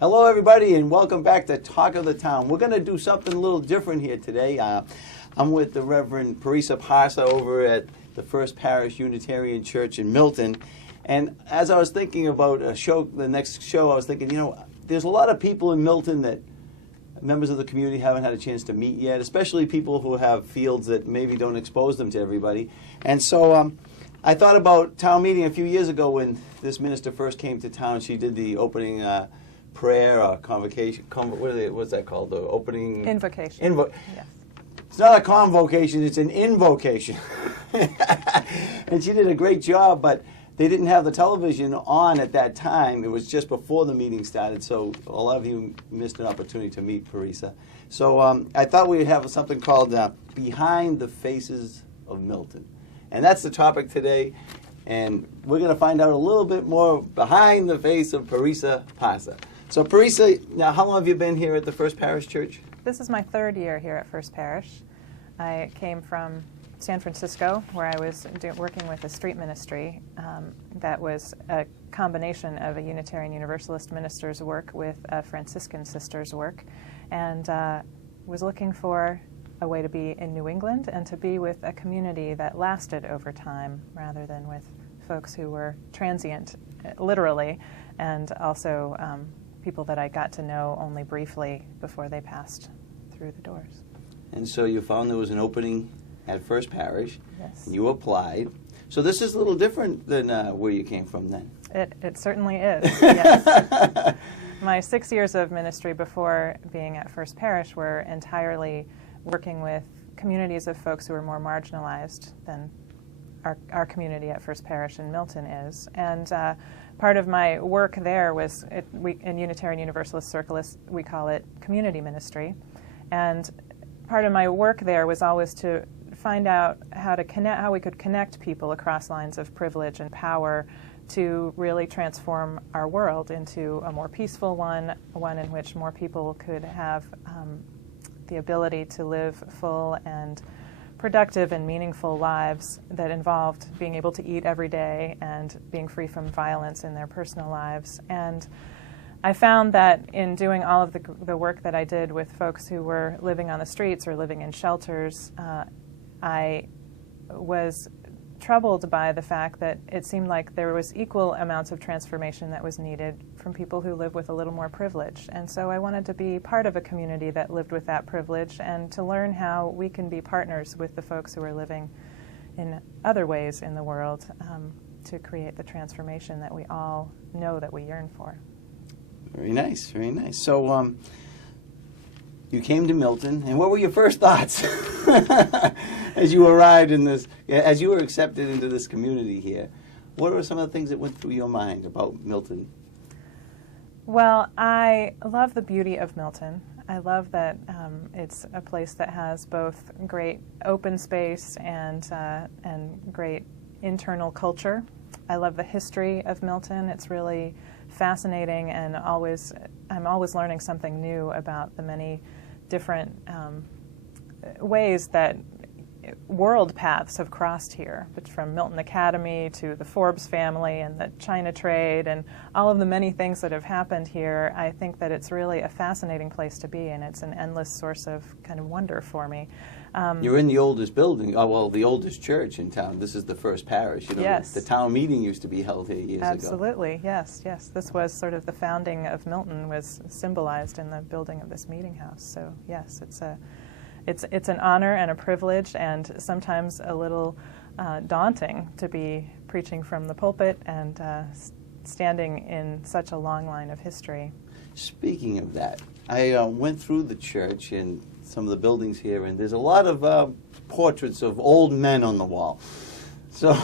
Hello, everybody, and welcome back to Talk of the Town. We're going to do something a little different here today. I'm with the Reverend Parisa Parsa over at the First Parish Unitarian Church in Milton. And as I was thinking about the next show, I was thinking, there's a lot of people in Milton that members of the community haven't had a chance to meet yet, especially people who have fields that maybe don't expose them to everybody. And so I thought about town meeting a few years ago when this minister first came to town. She did the opening prayer or convocation. What's that called? The opening? Invocation. Yes. It's not a convocation, it's an invocation. And she did a great job, but they didn't have the television on at that time. It was just before the meeting started, so a lot of you missed an opportunity to meet Parisa. So I thought we'd have something called Behind the Faces of Milton. And that's the topic today, and we're going to find out a little bit more behind the face of Parisa Parsa. So Parisa, now how long have you been here at the First Parish Church? This is my third year here at First Parish. I came from San Francisco, where I was working with a street ministry that was a combination of a Unitarian Universalist minister's work with a Franciscan sister's work, and was looking for a way to be in New England and to be with a community that lasted over time rather than with folks who were transient, literally, and also people that I got to know only briefly before they passed through the doors. And so you found there was an opening at First Parish. Yes. And you applied. So this is a little different than where you came from then. It certainly is, yes. My 6 years of ministry before being at First Parish were entirely working with communities of folks who are more marginalized than our community at First Parish in Milton is. And part of my work there was, in Unitarian Universalist circles, we call it community ministry. And part of my work there was always to find out how we could connect people across lines of privilege and power to really transform our world into a more peaceful one in which more people could have the ability to live full and productive and meaningful lives that involved being able to eat every day and being free from violence in their personal lives. And I found that in doing all of the work that I did with folks who were living on the streets or living in shelters, I was troubled by the fact that it seemed like there was equal amounts of transformation that was needed from people who live with a little more privilege. And so I wanted to be part of a community that lived with that privilege and to learn how we can be partners with the folks who are living in other ways in the world to create the transformation that we all know that we yearn for. Very nice, very nice. So you came to Milton, and what were your first thoughts as you arrived as you were accepted into this community here? What were some of the things that went through your mind about Milton? Well, I love the beauty of Milton. I love that it's a place that has both great open space and great internal culture. I love the history of Milton. It's really fascinating, and I'm always learning something new about the many different ways that world paths have crossed here, from Milton Academy to the Forbes family and the China trade and all of the many things that have happened here. I think that it's really a fascinating place to be, and it's an endless source of kind of wonder for me. You're in the oldest building, the oldest church in town. This is the First Parish. Yes. The town meeting used to be held here years ago. Absolutely, yes. This was sort of the founding of Milton was symbolized in the building of this meeting house. So yes, it's an honor and a privilege, and sometimes a little daunting to be preaching from the pulpit and standing in such a long line of history. Speaking of that, I went through the church and some of the buildings here, and there's a lot of portraits of old men on the wall. So,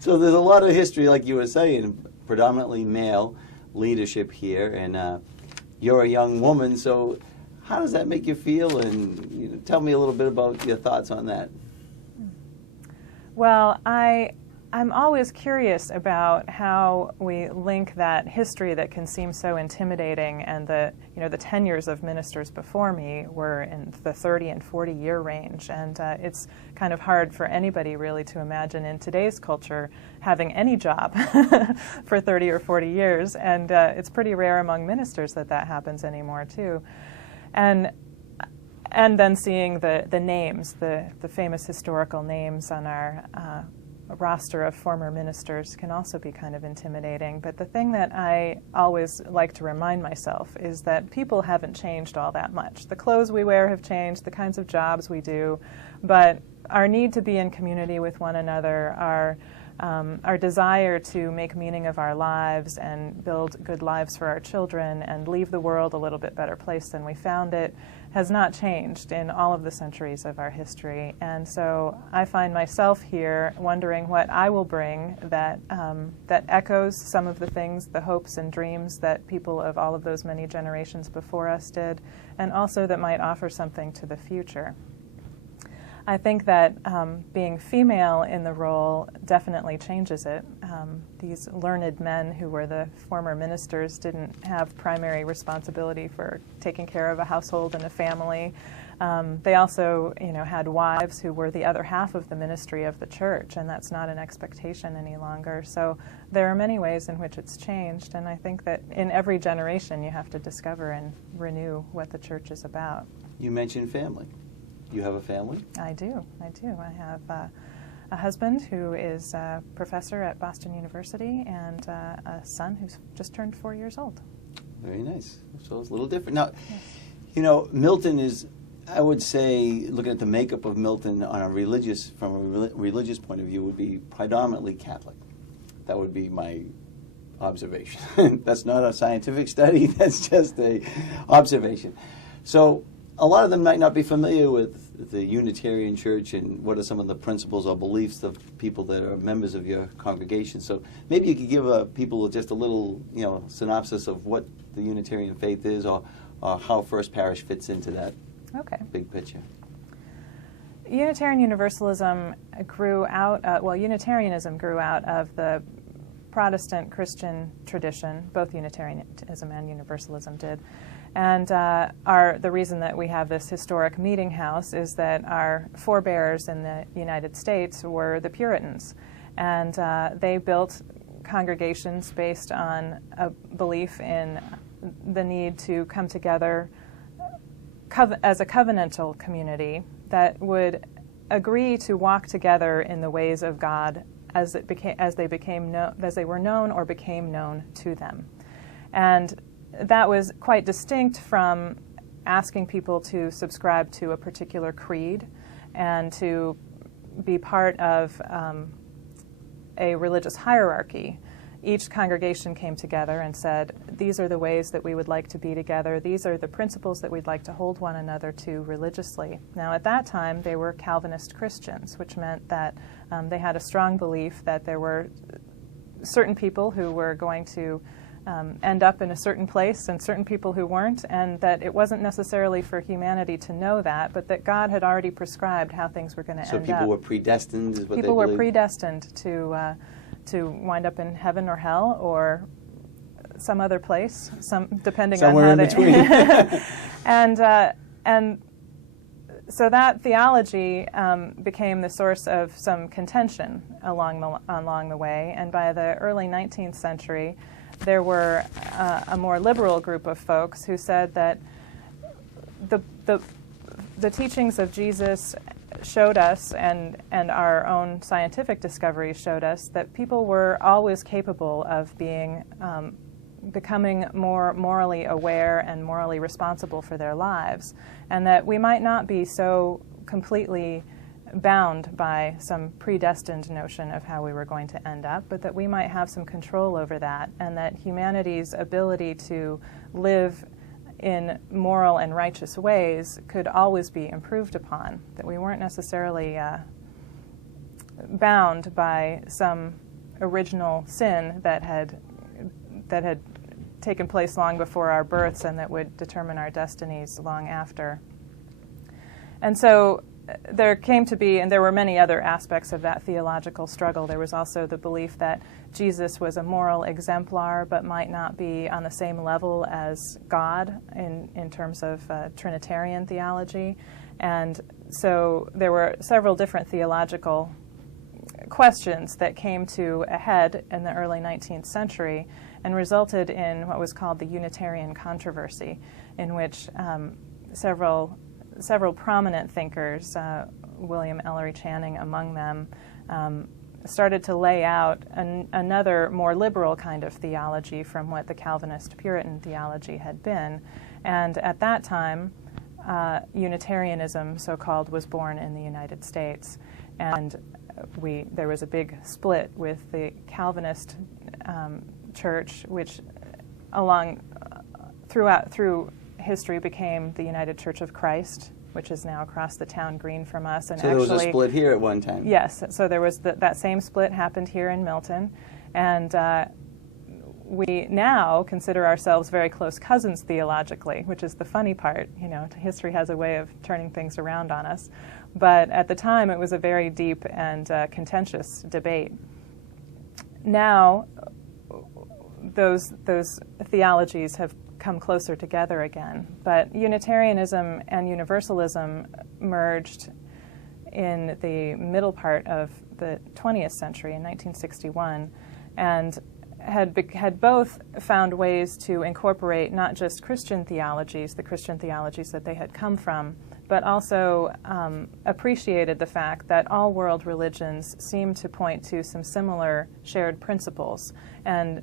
so there's a lot of history, like you were saying, predominantly male leadership here, and you're a young woman, so how does that make you feel? And tell me a little bit about your thoughts on that. Well, I I'm always curious about how we link that history that can seem so intimidating, and the tenures of ministers before me were in the 30 and 40 year range, and it's kind of hard for anybody really to imagine in today's culture having any job for 30 or 40 years, and it's pretty rare among ministers that happens anymore too. And then seeing the names, the famous historical names on our roster of former ministers can also be kind of intimidating. But the thing that I always like to remind myself is that people haven't changed all that much. The clothes we wear have changed, the kinds of jobs we do, but our need to be in community with one another, our desire to make meaning of our lives and build good lives for our children and leave the world a little bit better place than we found it has not changed in all of the centuries of our history. And so I find myself here wondering what I will bring that echoes some of the things, the hopes and dreams that people of all of those many generations before us did, and also that might offer something to the future. I think that being female in the role definitely changes it. These learned men who were the former ministers didn't have primary responsibility for taking care of a household and a family. They also, had wives who were the other half of the ministry of the church, and that's not an expectation any longer. So there are many ways in which it's changed, and I think that in every generation you have to discover and renew what the church is about. You mentioned family. You have a family? I do. I have a husband who is a professor at Boston University and a son who's just turned 4 years old. Very nice. So it's a little different. Now, Yes. Milton is, I would say, looking at the makeup of Milton from a religious point of view, would be predominantly Catholic. That would be my observation. That's not a scientific study. That's just a observation. So a lot of them might not be familiar with the Unitarian Church and what are some of the principles or beliefs of people that are members of your congregation. So maybe you could give people just a little, synopsis of what the Unitarian faith is, or how First Parish fits into that big picture. Unitarian Universalism grew out, Unitarianism grew out of the Protestant Christian tradition. Both Unitarianism and Universalism did. And the reason that we have this historic meeting house is that our forebears in the United States were the Puritans. And they built congregations based on a belief in the need to come together as a covenantal community that would agree to walk together in the ways of God as they were known or became known to them. And that was quite distinct from asking people to subscribe to a particular creed and to be part of a religious hierarchy. Each congregation came together and said, these are the ways that we would like to be together. These are the principles that we'd like to hold one another to religiously. Now, at that time, they were Calvinist Christians, which meant that they had a strong belief that there were certain people who were going to end up in a certain place and certain people who weren't, and that it wasn't necessarily for humanity to know that, but that God had already prescribed how things were going to end up. So people were predestined, is what people they were believed? predestined to wind up in heaven or hell or some other place, depending somewhere on how in between. and so that theology became the source of some contention along the way, and by the early 19th century, there were a more liberal group of folks who said that the teachings of Jesus showed us, and our own scientific discoveries showed us, that people were always capable of becoming more morally aware and morally responsible for their lives, and that we might not be so completely bound by some predestined notion of how we were going to end up, but that we might have some control over that, and that humanity's ability to live in moral and righteous ways could always be improved upon, that we weren't necessarily bound by some original sin that had taken place long before our births and that would determine our destinies long after. And so there came to be, and there were many other aspects of that theological struggle. There was also the belief that Jesus was a moral exemplar, but might not be on the same level as God in terms of Trinitarian theology. And so there were several different theological questions that came to a head in the early 19th century and resulted in what was called the Unitarian controversy, in which several prominent thinkers, William Ellery Channing among them, started to lay out another more liberal kind of theology from what the Calvinist Puritan theology had been. And at that time, Unitarianism, so-called, was born in the United States. And there was a big split with the Calvinist Church, which through history became the United Church of Christ, which is now across the town green from us. And so there was a split here at one time? Yes. So there was that same split happened here in Milton. And we now consider ourselves very close cousins theologically, which is the funny part. You know, history has a way of turning things around on us. But at the time, it was a very deep and contentious debate. Now, those theologies have come closer together again. But Unitarianism and Universalism merged in the middle part of the 20th century in 1961, and had both found ways to incorporate not just Christian theologies, the Christian theologies that they had come from, but also appreciated the fact that all world religions seem to point to some similar shared principles, and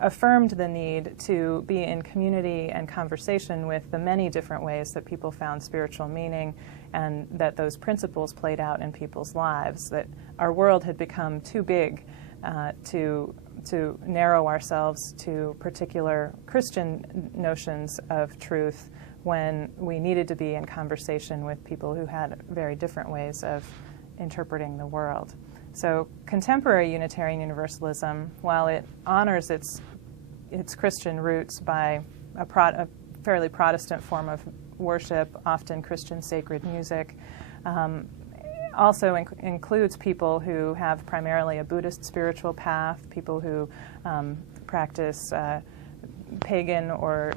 affirmed the need to be in community and conversation with the many different ways that people found spiritual meaning, and that those principles played out in people's lives, that our world had become too big to narrow ourselves to particular Christian notions of truth when we needed to be in conversation with people who had very different ways of interpreting the world. So contemporary Unitarian Universalism, while it honors its Christian roots by a fairly Protestant form of worship, often Christian sacred music, also includes people who have primarily a Buddhist spiritual path, people who practice pagan or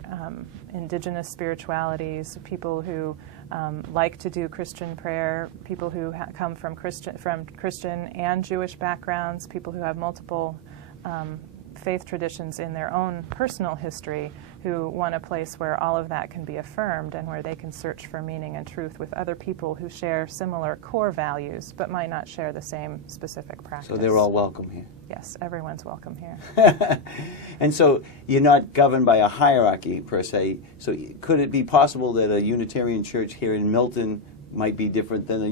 indigenous spiritualities, people who like to do Christian prayer, people who come from Christian and Jewish backgrounds, people who have multiple faith traditions in their own personal history, who want a place where all of that can be affirmed and where they can search for meaning and truth with other people who share similar core values but might not share the same specific practice. So they're all welcome here? Yes, everyone's welcome here. And so you're not governed by a hierarchy per se. So could it be possible that a Unitarian church here in Milton might be different than a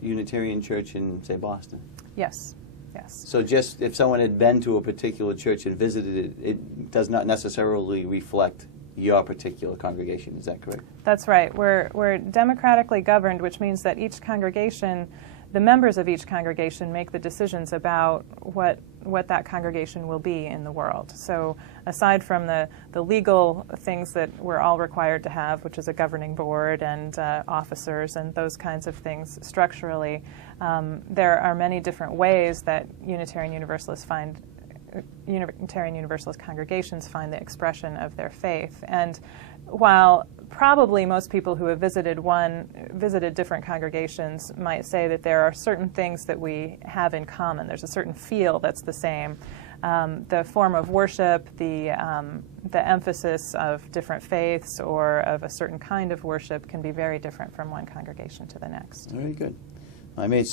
Unitarian church in, say, Boston? Yes. Yes. So just if someone had been to a particular church and visited it, it does not necessarily reflect your particular congregation. Is that correct? That's right. We're democratically governed, which means that each congregation, the members of each congregation, make the decisions about what that congregation will be in the world. So aside from the legal things that we're all required to have, which is a governing board and officers and those kinds of things structurally, there are many different ways that Unitarian Universalist congregations find the expression of their faith. And while probably most people who have visited different congregations might say that there are certain things that we have in common, there's a certain feel that's the same. The form of worship, the emphasis of different faiths or of a certain kind of worship can be very different from one congregation to the next. Very good. I made